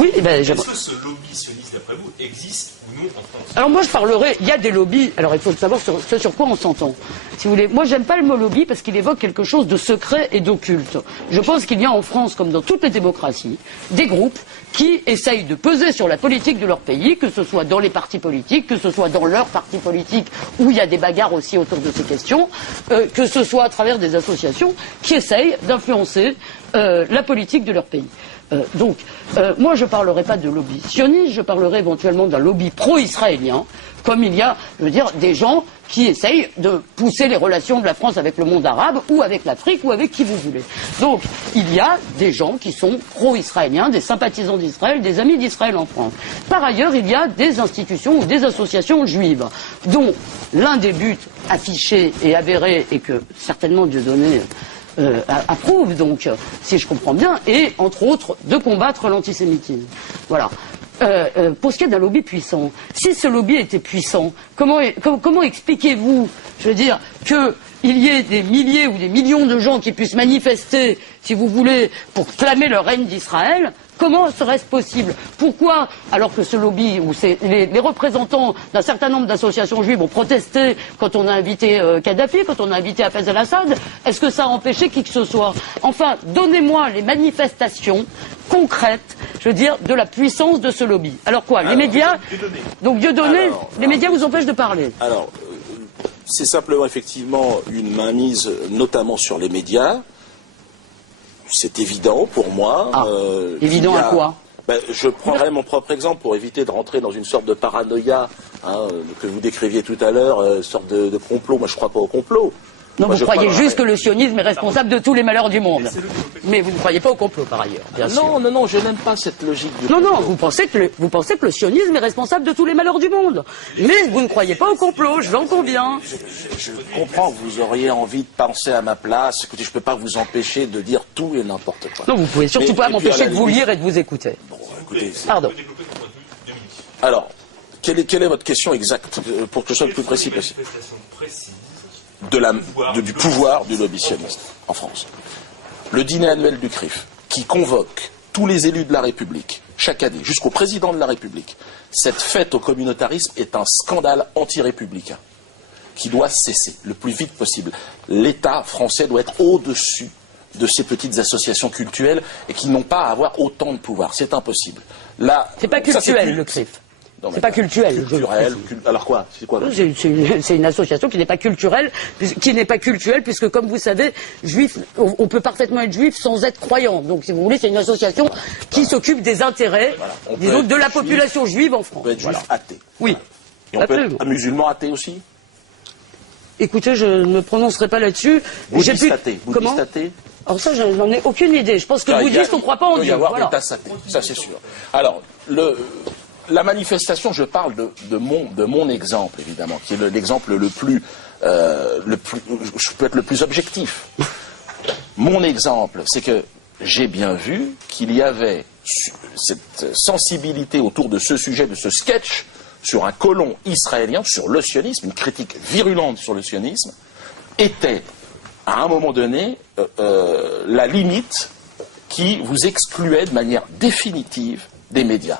Oui, est-ce que ce lobby sioniste, d'après vous, existe ou non en France? Alors moi je parlerai, il y a des lobbies, alors il faut savoir ce sur quoi on s'entend. Si vous voulez, moi j'aime pas le mot lobby parce qu'il évoque quelque chose de secret et d'occulte. Je pense qu'il y a en France, comme dans toutes les démocraties, des groupes qui essayent de peser sur la politique de leur pays, que ce soit dans les partis politiques, que ce soit dans leur parti politique où il y a des bagarres aussi autour de ces questions, que ce soit à travers des associations qui essayent d'influencer la politique de leur pays. Donc, moi je ne parlerai pas de lobby sioniste, je parlerai éventuellement d'un lobby pro-israélien, comme il y a, je veux dire, des gens qui essayent de pousser les relations de la France avec le monde arabe, ou avec l'Afrique, ou avec qui vous voulez. Donc, il y a des gens qui sont pro-israéliens, des sympathisants d'Israël, des amis d'Israël en France. Par ailleurs, il y a des institutions ou des associations juives, dont l'un des buts affichés et avérés, et que certainement Dieudonné approuve, donc, si je comprends bien, et entre autres de combattre l'antisémitisme. Voilà. Pour ce qui est d'un lobby puissant, si ce lobby était puissant, comment expliquez-vous, je veux dire, qu'il y ait des milliers ou des millions de gens qui puissent manifester, si vous voulez, pour clamer le règne d'Israël? Comment serait-ce possible? Pourquoi, alors que ce lobby, ou les représentants d'un certain nombre d'associations juives ont protesté quand on a invité Kadhafi, quand on a invité Hafez al-Assad, est-ce que ça a empêché qui que ce soit? Enfin, donnez-moi les manifestations concrètes, je veux dire, de la puissance de ce lobby. Alors quoi? Les médias, donc Dieudonné, les médias vous empêchent de parler. Alors, c'est simplement effectivement une mainmise, notamment sur les médias. C'est évident pour moi. Évident à quoi? Je prendrai mon propre exemple pour éviter de rentrer dans une sorte de paranoïa que vous décriviez tout à l'heure, sorte de complot. Moi, je ne crois pas au complot. Non, vous croyez juste que le sionisme est responsable de tous les malheurs du monde. Mais vous ne croyez pas au complot, par ailleurs, bien sûr. Non, je n'aime pas cette logique du complot. Non, vous pensez que le sionisme est responsable de tous les malheurs du monde. Mais vous ne croyez pas au complot, je l'entends bien. Je comprends que vous auriez envie de penser à ma place. Écoutez, je ne peux pas vous empêcher de dire tout et n'importe quoi. Non, vous ne pouvez surtout pas m'empêcher de vous lire et de vous écouter. Bon, écoutez, pardon. Alors, quelle est votre question exacte, pour que je sois plus précis du pouvoir du lobby sioniste en France. Le dîner annuel du CRIF, qui convoque tous les élus de la République, chaque année, jusqu'au président de la République, cette fête au communautarisme est un scandale anti-républicain qui doit cesser le plus vite possible. L'État français doit être au-dessus de ces petites associations cultuelles et qui n'ont pas à avoir autant de pouvoir. C'est impossible. C'est pas cultuel, le CRIF. C'est pas culturel. Alors quoi? C'est quoi? C'est une association qui n'est pas culturelle, puisque comme vous savez, juif, on peut parfaitement être juif sans être croyant. Donc si vous voulez, c'est une association qui s'occupe des intérêts, disons, de la population juive en France. On peut être juif athée. Oui. Et on peut être un musulman athée aussi? Écoutez, je ne me prononcerai pas là-dessus. Bouddhiste athée. Bouddhiste athée? Alors ça, je n'en ai aucune idée. Je pense que bouddhiste, on ne croit pas en Dieu. Il peut y avoir des tasses athées, ça c'est sûr. Alors, la manifestation, je parle de mon exemple, évidemment, qui est l'exemple je peux être le plus objectif. Mon exemple, c'est que j'ai bien vu qu'il y avait cette sensibilité autour de ce sujet, de ce sketch, sur un colon israélien, sur le sionisme, une critique virulente sur le sionisme, était, à un moment donné, la limite qui vous excluait de manière définitive des médias.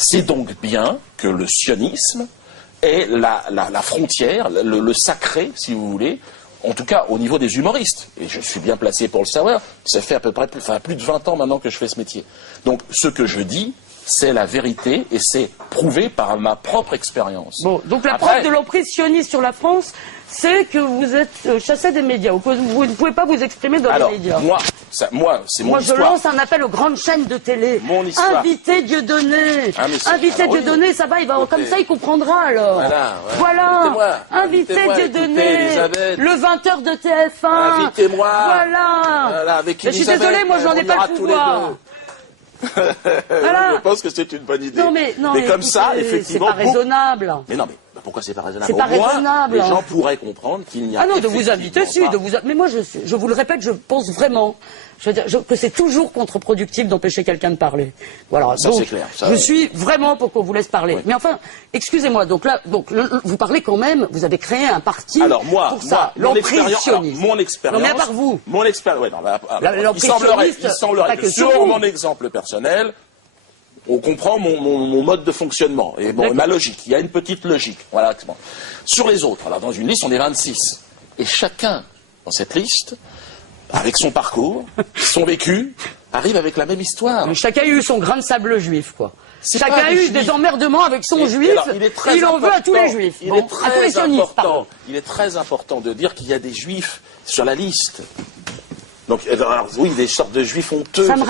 C'est donc bien que le sionisme est la frontière, le sacré, si vous voulez, en tout cas au niveau des humoristes. Et je suis bien placé pour le savoir, ça fait à peu près plus de 20 ans maintenant que je fais ce métier. Donc ce que je dis, c'est la vérité et c'est prouvé par ma propre expérience. Bon, donc la preuve de l'emprise sioniste sur la France, c'est que vous êtes chassé des médias, ou que vous ne pouvez pas vous exprimer dans les médias. Moi, c'est mon histoire. Je lance un appel aux grandes chaînes de télé. Mon histoire. Invitez Dieudonné. Invitez Dieudonné, ça va, comme ça il comprendra alors. Voilà. Invitez Dieudonné. Le 20h de TF1. Invitez-moi. Voilà. Avec je suis désolé, moi je n'en ai pas le pouvoir. Voilà. Je pense que c'est une bonne idée. Mais comme ça, effectivement. C'est pas raisonnable. Mais non, mais pourquoi c'est pas raisonnable? C'est pas raisonnable. Les gens pourraient comprendre qu'il n'y a pas. Ah non, de vous inviter, mais moi, je vous le répète, je pense vraiment. Je veux dire, que c'est toujours contre-productif d'empêcher quelqu'un de parler. Voilà. Ça, c'est clair. Je suis vraiment pour qu'on vous laisse parler. Oui. Mais enfin, excusez-moi, vous parlez quand même, vous avez créé un parti pour ça. L'emprise sioniste. Mon expérience. Non, mais à part vous. Mon expérience. Il semblerait que sur mon exemple personnel, On comprend mon mode de fonctionnement et ma logique. Il y a une petite logique. Voilà. Sur les autres, alors dans une liste, on est 26. Et chacun, dans cette liste, avec son parcours, son vécu, arrive avec la même histoire. Mais chacun a eu son grain de sable juif, quoi. C'est Chacun a eu des emmerdements avec son juif, alors, il en veut à tous les juifs. Il est très important de dire qu'il y a des juifs sur la liste. Donc, alors, oui, des sortes de juifs honteux. Ça me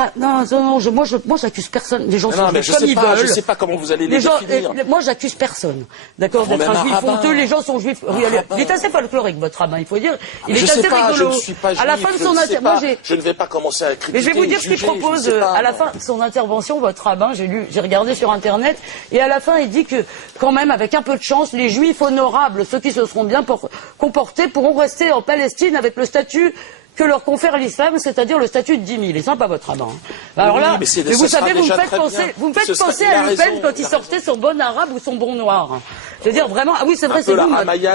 moi, j'accuse personne. Les gens sont juifs comme ils veulent. Je ne sais pas comment vous allez les définir. Moi, j'accuse personne. D'accord, d'être un juif honteux. Les gens sont juifs. Il est assez folklorique, votre rabbin, il faut dire. Il est assez rigolo. Je ne suis pas juif. À la fin de son intervention, je ne vais pas commencer à critiquer. Mais je vais vous dire ce qu'il propose à la fin de son intervention, votre rabbin. J'ai regardé sur Internet, et à la fin, il dit que, quand même, avec un peu de chance, les juifs honorables, ceux qui se seront bien comportés, pourront rester en Palestine avec le statut que leur confère l'islam, c'est-à-dire le statut de 10 000. Il est sympa, votre rabbin. Alors là, mais vous savez, vous me faites penser à Le Pen quand il sortait son bon arabe ou son bon noir. Je veux dire, vraiment, ah oui, c'est vrai, c'est vous.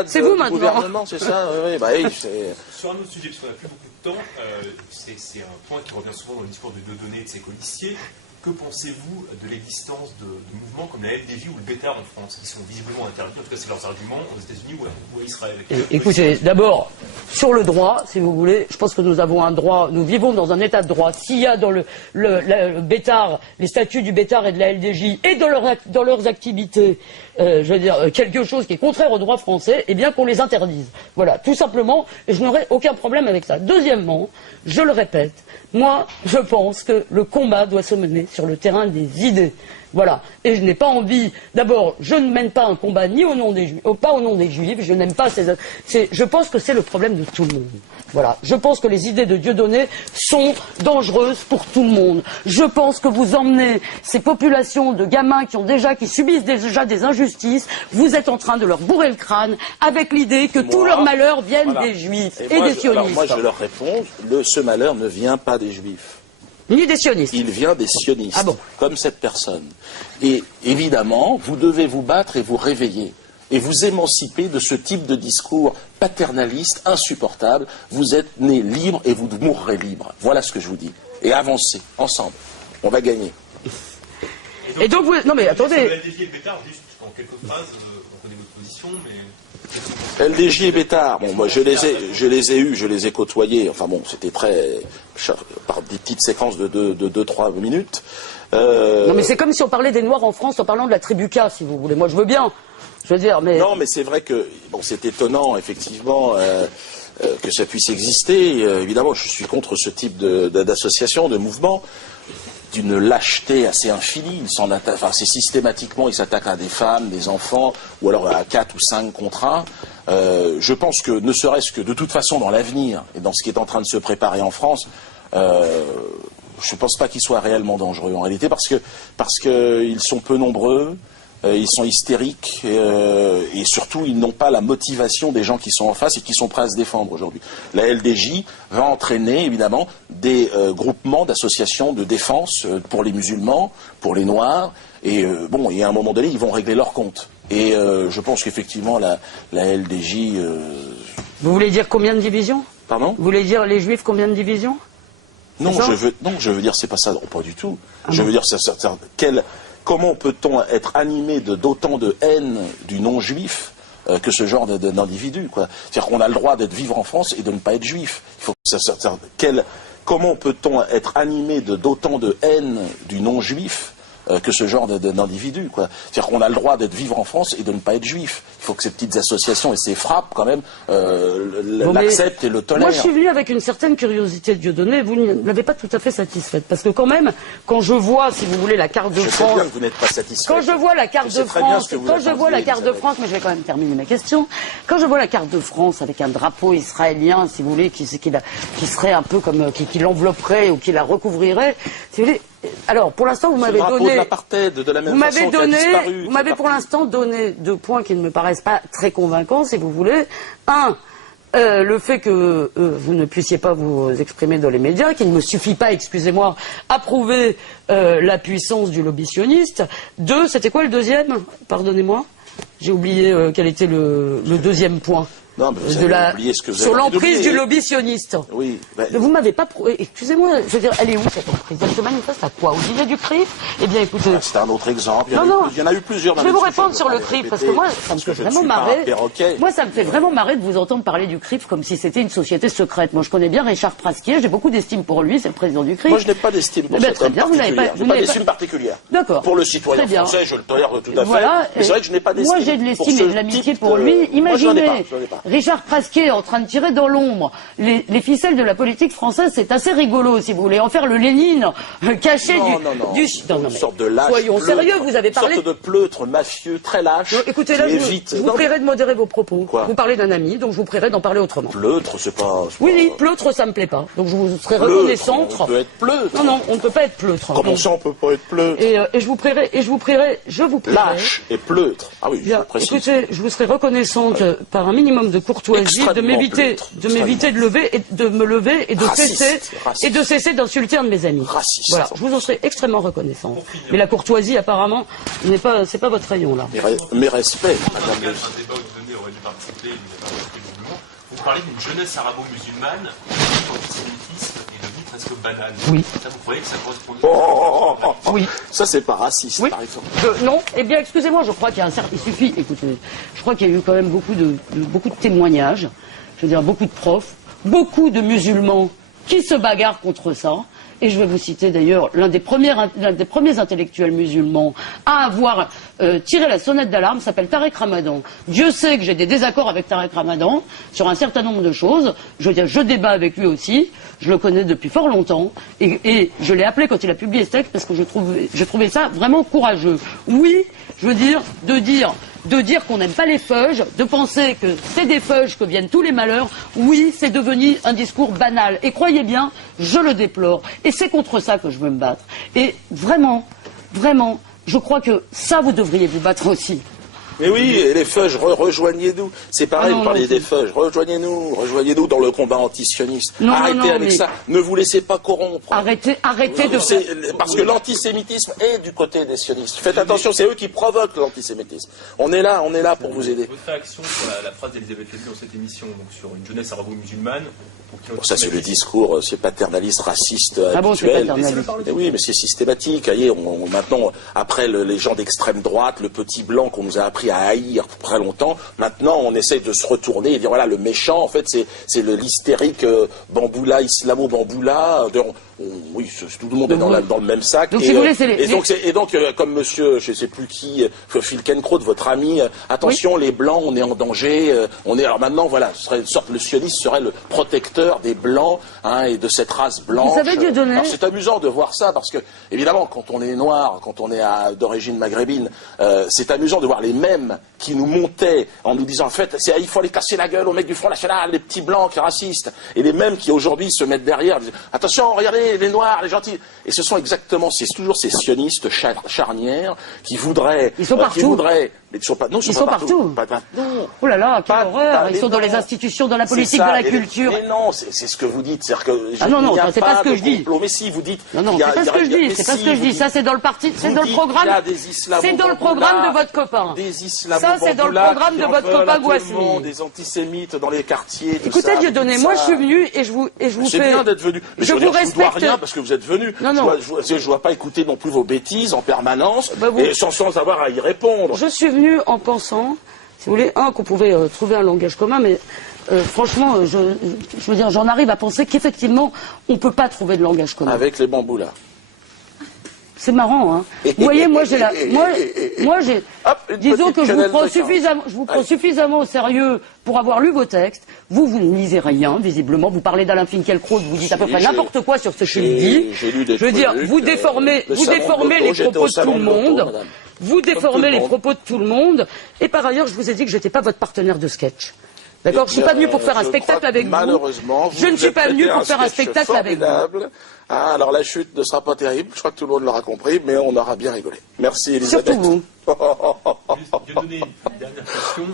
C'est vous maintenant. C'est ça, oui, Sur un autre sujet, parce qu'on n'a plus beaucoup de temps, c'est un point qui revient souvent dans le discours de Dieudonné et de ses colistiers. Que pensez-vous de l'existence de mouvements comme la LDJ ou le Bétard en France, qui sont visiblement interdits, en tout cas c'est leurs arguments, aux États-Unis ou à Israël? Écoutez, d'abord, sur le droit, si vous voulez, je pense que nous avons un droit, nous vivons dans un état de droit. S'il y a dans le Bétard, les statuts du Bétard et de la LDJ, et dans leurs activités, je veux dire, quelque chose qui est contraire au droit français, eh bien qu'on les interdise. Voilà, tout simplement, et je n'aurai aucun problème avec ça. Deuxièmement, je le répète, moi, je pense que le combat doit se mener sur le terrain des idées. Voilà. Et je n'ai pas envie. D'abord, je ne mène pas un combat ni au nom des Juifs, pas au nom des Juifs. Je n'aime pas je pense que c'est le problème de tout le monde. Voilà. Je pense que les idées de Dieudonné sont dangereuses pour tout le monde. Je pense que vous emmenez ces populations de gamins qui subissent déjà des injustices. Vous êtes en train de leur bourrer le crâne avec l'idée que tous leurs malheurs viennent des Juifs et des sionistes. Alors moi, je leur réponds, ce malheur ne vient pas des Juifs. Ni des sionistes. Il vient des sionistes, ah bon, comme cette personne. Et évidemment, vous devez vous battre et vous réveiller. Et vous émanciper de ce type de discours paternaliste, insupportable. Vous êtes nés libres et vous mourrez libres. Voilà ce que je vous dis. Et avancez, ensemble. On va gagner. Et donc vous... Non mais attendez. LDJ et Bétard, juste en quelques phrases, on connaît votre position, mais... LDJ et Bétard, bon, moi je les ai côtoyés, enfin bon, c'était par des petites séquences de 2-3 minutes. Non mais c'est comme si on parlait des Noirs en France en parlant de la tribu K, si vous voulez. Moi je veux bien. Je veux dire, mais... Non, mais c'est vrai que c'est étonnant, effectivement, que ça puisse exister. Évidemment, je suis contre ce type d'association, de mouvement, d'une lâcheté assez infinie. C'est systématiquement, ils s'attaquent à des femmes, des enfants, ou alors à 4 ou 5 contre 1. Je pense que, ne serait-ce que de toute façon dans l'avenir, et dans ce qui est en train de se préparer en France, je ne pense pas qu'ils soient réellement dangereux en réalité, parce qu'ils sont peu nombreux. Ils sont hystériques et surtout ils n'ont pas la motivation des gens qui sont en face et qui sont prêts à se défendre aujourd'hui. La LDJ va entraîner évidemment des groupements d'associations de défense pour les musulmans, pour les noirs et à un moment donné ils vont régler leur compte. Et je pense qu'effectivement la LDJ... Vous voulez dire combien de divisions? Pardon? Vous voulez dire les Juifs combien de divisions? Non, je veux dire c'est pas ça, non, pas du tout. Je veux dire comment peut-on être animé d'autant de haine du non-juif que ce genre d'individu, quoi. C'est-à-dire qu'on a le droit d'être vivre en France et de ne pas être juif. Il faut comment peut-on être animé d'autant de haine du non-juif que ce genre d'individu, quoi. C'est-à-dire qu'on a le droit d'être vivre en France et de ne pas être juif. Il faut que ces petites associations et ces frappes, quand même, l'acceptent et le tolèrent. Moi, je suis venu avec une certaine curiosité de Dieudonné. Vous ne l'avez pas tout à fait satisfaite. Parce que quand même, quand je vois, si vous voulez, la carte de France... Je sais bien que vous n'êtes pas satisfaite. Quand je vois la carte de France, mais je vais quand même terminer ma question. Quand je vois la carte de France avec un drapeau israélien, si vous voulez, qui serait un peu comme... qui l'envelopperait ou qui la recouvrirait, si vous voulez... Alors, pour l'instant, vous m'avez donné... Vous m'avez pour l'instant donné 2 points qui ne me paraissent pas très convaincants, si vous voulez. Un, le fait que vous ne puissiez pas vous exprimer dans les médias, qu'il ne me suffit pas, excusez-moi, à prouver la puissance du lobby sioniste. 2, c'était quoi le deuxième? Pardonnez-moi. J'ai oublié quel était le deuxième point. Non, mais vous avez oublié ce que vous avez sur envie l'emprise d'oublier. du lobby sioniste. Oui. Mais vous m'avez pas prouvé. Excusez-moi, je veux dire, elle est où cette emprise? Elle se manifeste à quoi? Au dîner du CRIF? Eh bien, écoutez. C'est un autre exemple. Il y en a eu plusieurs. Je vais vous répondre sur le CRIF, parce que moi, ça me fait vraiment marrer. Moi, ça me fait vraiment marrer de vous entendre parler du CRIF comme si c'était une société secrète. Moi, je connais bien Richard Prasquier, j'ai beaucoup d'estime pour lui, c'est le président du CRIF. Moi, je n'ai pas d'estime pour cet homme particulier. Je n'ai pas d'estime particulière. D'accord. Pour le citoyen français, je le tolère tout à fait. Voilà. Mais c'est vrai que je n'ai pas d'estime. Moi, j'ai de l'estime et de l'amitié pour lui. Imaginez, Richard Prasquier en train de tirer dans l'ombre les ficelles de la politique française, c'est assez rigolo, si vous voulez en faire le Lénine caché du... Une sorte de lâche. Soyons sérieux, vous avez parlé... Une sorte de pleutre mafieux, très lâche. Écoutez, là, je vous prierai de modérer vos propos. Quoi? Vous parlez d'un ami, donc je vous prierai d'en parler autrement. Pleutre, c'est pas... Oui, pleutre, ça me plaît pas. Donc je vous serai reconnaissante. On peut être pleutre. Non, on ne peut pas être pleutre. Comment ça, on peut pas être pleutre? Et je vous prierai. Lâche et pleutre. Ah oui, bien, je précise. Écoutez, je vous serai reconnaissante par un minimum de courtoisie, de m'éviter de me lever et de cesser d'insulter un de mes amis. Raciste. Voilà, je vous en serai extrêmement reconnaissant. Mais la courtoisie, apparemment, c'est pas votre rayon là. Mes respects, madame. Un débat où Dieudonné aurait dû participer, il n'a pas participé visiblement. Vous parlez d'une jeunesse arabo-musulmane, l'antisémitisme est devenu presque banal. Oui. Ça, vous croyez que ça correspond Oui. Ça, c'est pas raciste, oui. par exemple. Non, eh bien, excusez-moi, je crois qu'il y a un certain... Il suffit, écoutez, je crois qu'il y a eu quand même beaucoup de témoignages, je veux dire, beaucoup de profs, beaucoup de musulmans qui se bagarrent contre ça. Et je vais vous citer d'ailleurs l'un des premiers intellectuels musulmans à avoir tiré la sonnette d'alarme, s'appelle Tarek Ramadan. Dieu sait que j'ai des désaccords avec Tarek Ramadan sur un certain nombre de choses. Je veux dire, je débat avec lui aussi. Je le connais depuis fort longtemps. Et je l'ai appelé quand il a publié ce texte parce que je trouvais ça vraiment courageux. Oui, je veux dire, de dire qu'on n'aime pas les feuges, de penser que c'est des feuges que viennent tous les malheurs, oui, c'est devenu un discours banal. Et croyez bien, je le déplore. Et c'est contre ça que je veux me battre. Et vraiment, je crois que ça, vous devriez vous battre aussi. Mais oui, et les feuges, rejoignez-nous. C'est pareil, vous parlez des feuges. Rejoignez-nous dans le combat antisioniste. Arrêtez avec ça. Ne vous laissez pas corrompre. Arrêtez de... Parce que l'antisémitisme est du côté des sionistes. Faites attention, c'est eux qui provoquent l'antisémitisme. On est là pour vous aider. Votre réaction sur la phrase d'Elisabeth Lévy dans cette émission, donc sur une jeunesse arabo-musulmane. Ça, c'est le discours, c'est paternaliste, raciste, habituel. Bon, c'est paternaliste. Mais oui, mais c'est systématique. Voyez, maintenant, après les gens d'extrême droite, le petit blanc qu'on nous a appris à haïr très longtemps, maintenant, on essaye de se retourner et dire, voilà, le méchant, en fait, c'est l'hystérique Bamboula, Islamo-Bamboula. Oui, tout le monde est dans le même sac. Donc, si vous voulez, donc, comme monsieur, je ne sais plus qui, Filkenkraut, votre ami, attention, les blancs, on est en danger. Alors maintenant, voilà, le sioniste serait le protecteur des blancs et de cette race blanche. Vous savez, Dieudonné. Alors c'est amusant de voir ça parce que, évidemment, quand on est noir, quand on est d'origine maghrébine, c'est amusant de voir les mêmes qui nous montaient en nous disant, en fait, il faut aller casser la gueule aux mecs du Front National, les petits blancs qui racistes, et les mêmes qui aujourd'hui se mettent derrière, disent, attention, regardez, les noirs, les gentils. Et ce sont toujours ces sionistes charnières qui voudraient... Ils sont partout. Mais ils sont pas, non, ils sont partout. Oh là là, quelle horreur. Ils sont dans les institutions, dans la politique, dans la culture. Mais non, c'est ce que vous dites. Non, c'est pas ce que je dis. Mais si, vous dites. Non, c'est pas ce que je dis. C'est pas ce que je dis. Ça, c'est dans le parti, c'est dans le programme. C'est dans le programme de votre copain. Ça, c'est dans le programme de votre copain Guassmi. Des antisémites dans les quartiers. Écoutez, Dieudonné, moi, je suis venu et je vous fais. C'est bien d'être venu. Je vous respecte. Je ne dois rien parce que vous êtes venu. Je ne dois pas écouter non plus vos bêtises en permanence et sans avoir à y répondre. Je suis venu en pensant, si vous voulez, qu'on pouvait trouver un langage commun, mais franchement, je veux dire, j'en arrive à penser qu'effectivement, on ne peut pas trouver de langage commun. Avec les bamboulas. C'est marrant, hein. Vous voyez, disons que je vous prends suffisamment au sérieux pour avoir lu vos textes. Vous ne lisez rien, visiblement. Vous parlez d'Alain Finkielkraut, vous dites à peu près n'importe quoi sur ce qu'il dit. Je veux dire, vous déformez les propos de tout le monde. Vous déformez les propos de tout le monde. Et par ailleurs, je vous ai dit que je n'étais pas votre partenaire de sketch. D'accord? Je ne suis pas venu pour faire un spectacle avec vous. Malheureusement, je ne suis pas venu pour faire un spectacle avec vous. Alors la chute ne sera pas terrible, je crois que tout le monde l'aura compris, mais on aura bien rigolé. Merci Elisabeth. Surtout vous. Dieudonné, une dernière question.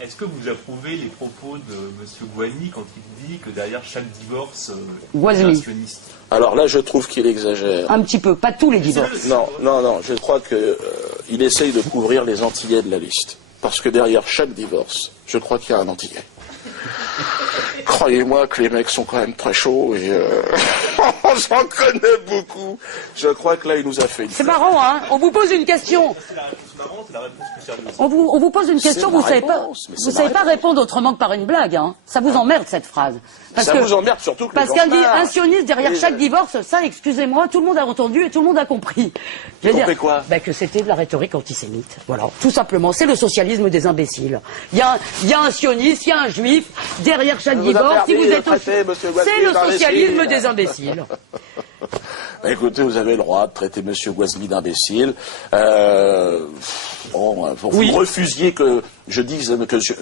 Est-ce que vous approuvez les propos de M. Guassmi quand il dit que derrière chaque divorce, il y a un sioniste? Alors là, je trouve qu'il exagère. Un petit peu, pas tous les divorces. Non, je crois qu'il essaye de couvrir les Antillais de la liste. Parce que derrière chaque divorce, je crois qu'il y a un antillais. Croyez-moi que les mecs sont quand même très chauds et j'en connais beaucoup. Je crois que là, il nous a fait une... C'est marrant, hein. On vous pose une question. C'est la réponse marrante et la réponse plus sérieuse. On vous pose une question, vous savez pas, vous savez pas répondre autrement que par une blague, hein. Ça vous emmerde, cette phrase. Ça vous emmerde surtout que parce les gens qu'un marrent. sioniste derrière Oui, chaque divorce, ça, excusez-moi, tout le monde a entendu et tout le monde a compris. Je veux compris quoi? que c'était de la rhétorique antisémite. Voilà, tout simplement. C'est le socialisme des imbéciles. Il y a un sioniste, il y a un juif, derrière chaque divorce, si vous êtes c'est le socialisme des imbéciles. Écoutez, vous avez le droit de traiter M. Guazmi d'imbécile. Vous refusiez que je dise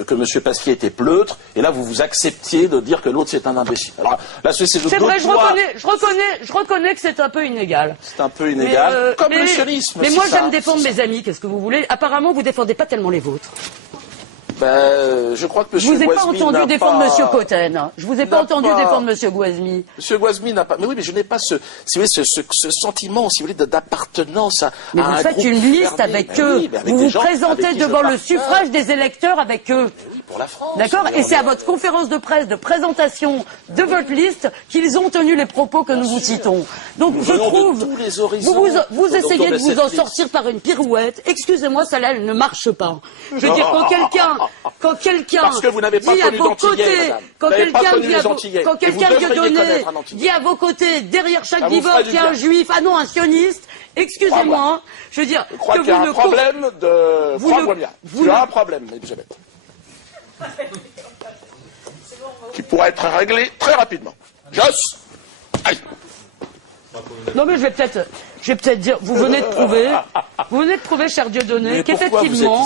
que M. Pasquier était pleutre, et là vous vous acceptiez de dire que l'autre c'est un imbécile. Alors là, c'est vrai, je reconnais que c'est un peu inégal. C'est un peu inégal, comme le sionisme. Mais moi j'aime défendre mes amis, qu'est-ce que vous voulez? Apparemment vous défendez pas tellement les vôtres. Je crois que M. Guazmi Je vous ai pas entendu défendre M. Cotten. Je vous ai pas entendu défendre M. Guazmi. M. Guazmi n'a pas... Mais oui, mais je n'ai pas ce sentiment, si vous voulez, d'appartenance à mais un vous faites une liste avec eux. Oui, avec vous vous gens présentez devant le suffrage des électeurs avec eux. Oui, pour la France. D'accord? Et c'est à votre conférence de presse de présentation de votre liste qu'ils ont tenu les propos que nous vous citons. Donc je trouve... Vous essayez de vous en sortir par une pirouette. Excusez-moi, celle-là, elle ne marche pas. Je veux dire, quand quelqu'un parce que vous n'avez pas connu d'Antillais, madame. quand quelqu'un dit à vos côtés, derrière chaque divorce, il y a un juif, ah non, un sioniste, excusez-moi, je veux dire... Je crois qu'il y a un problème de... Tu as un problème, Elisabeth. Qui pourrait être réglé très rapidement. Joss, aïe. Non mais je vais peut-être dire, vous venez de prouver, cher Dieudonné, qu'effectivement,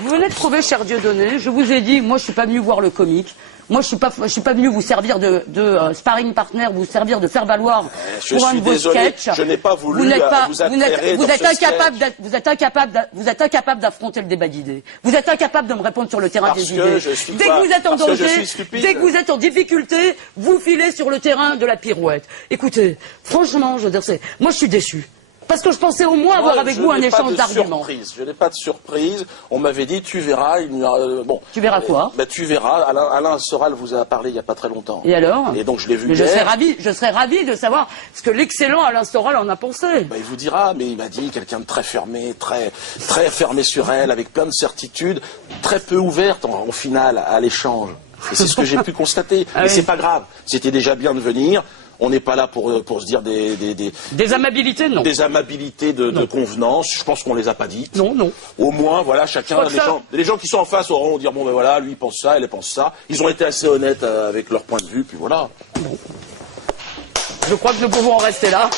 vous venez de prouver, cher Dieudonné, je vous ai dit, moi je suis pas venu voir le comique, moi je suis pas venu vous servir de sparring partner, vous servir de faire valoir pour un de vos sketchs. Je n'ai pas voulu vous êtes incapable d'affronter le débat d'idées. Vous êtes incapable de me répondre sur le terrain des idées. Dès que vous êtes en danger, dès que vous êtes en difficulté, vous filez sur le terrain de la pirouette. Écoutez, franchement, je veux dire, moi je suis déçu. Parce que je pensais au moins avoir avec vous un échange d'arguments. Je n'ai pas de surprise. On m'avait dit, tu verras, il n'y aura... bon. Tu verras quoi? Tu verras. Alain Soral vous a parlé il n'y a pas très longtemps. Et alors? Et donc je l'ai vu. Mais je serais ravi de savoir ce que l'excellent Alain Soral en a pensé. Il vous dira, mais il m'a dit quelqu'un de très fermé, très fermé sur elle, avec plein de certitudes, très peu ouverte au final à l'échange. Et c'est ce que j'ai pu constater. Mais c'est pas grave. C'était déjà bien de venir. On n'est pas là pour se dire des amabilités, non. Des amabilités de convenance. Je pense qu'on les a pas dites. Non, non. Au moins, voilà, chacun, les gens qui sont en face auront dire, bon ben voilà, lui il pense ça, elle pense ça. Ils ont été assez honnêtes avec leur point de vue, puis voilà. Je crois que nous pouvons en rester là.